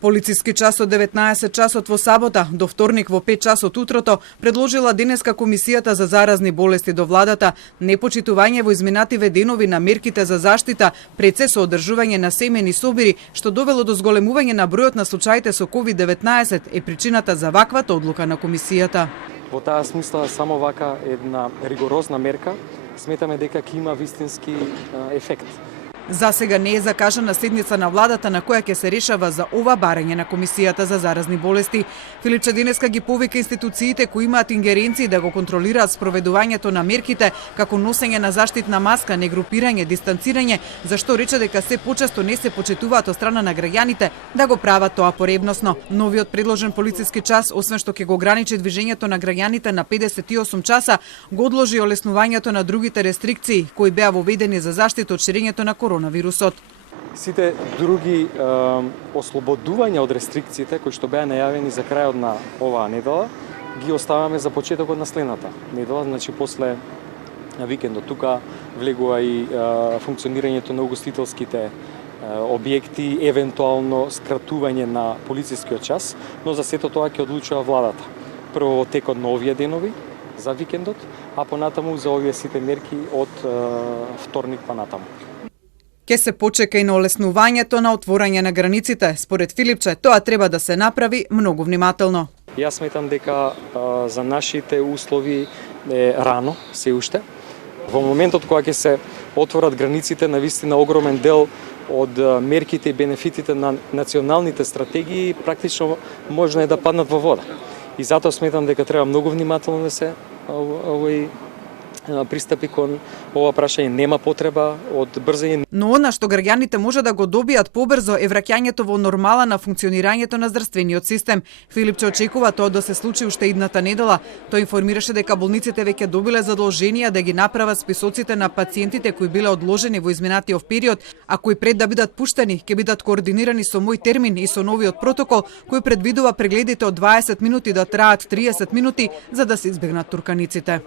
Полициски час од 19 часот во сабота до вторник во 5 часот утрото предложила денеска Комисијата за заразни болести до владата непочитување во изминативе денови на мерките за заштита пред се со одржување на семејни собири, што довело до зголемување на бројот на случаите со COVID-19 е причината за ваквата одлука на Комисијата. Во таа смисла само вака една ригорозна мерка сметаме дека ќе има вистински ефект. За сега не е закажана седница на владата на која ќе се решава за ова барање на Комисијата за заразни болести. Филипче денеска ги повика институциите кои имаат ингеренции да го контролираат спроведувањето на мерките, како носење на заштитна маска, негрупирање, дистанцирање, зашто рече дека се почесто не се почитуваат од страна на граѓаните да го прават тоа поребносно. Новиот предложен полициски час, освен што ќе го ограничи движењето на граѓаните на 58 часа, го одложи олеснувањето на другите рестрикции кои беа воведени за заштита од ширењето на коронавирусот. Сите други ослободувања од рестрикциите кои што беа најавени за крајот на оваа недела ги оставаме за почетокот на следната недела, значи после викендот. Тука влегува и функционирањето на угостителските објекти, евентуално скратување на полицискиот час, но за сето тоа ќе одлучува владата. Прво во текот на овие денови за викендот, а понатаму за овие сите мерки од вторник па натаму. Ке се почека и на олеснувањето на отворање на границите. Според Филипче, тоа треба да се направи многу внимателно. Јас сметам дека за нашите услови е рано се уште. Во моментот кога ќе се отворат границите, навистина огромен дел од мерките и бенефитите на националните стратегии практично можно е да паднат во вода. И затоа сметам дека треба многу внимателно да се пристапи кон ова прашање. Нема потреба од брзање. Но она што граѓаните може да го добијат побрзо е враќањето во нормала на функционирањето на здравствениот систем. Филипче очекува тоа да се случи уште идната недела. Тој информираше дека болниците веќе добиле задолженија да ги направат списоците на пациентите кои биле одложени во изминатиот период, а кои пред да бидат пуштени ќе бидат координирани со мој термин и со новиот протокол кој предвидува прегледите од 20 минути да траат 30 минути за да се избегнат турканиците.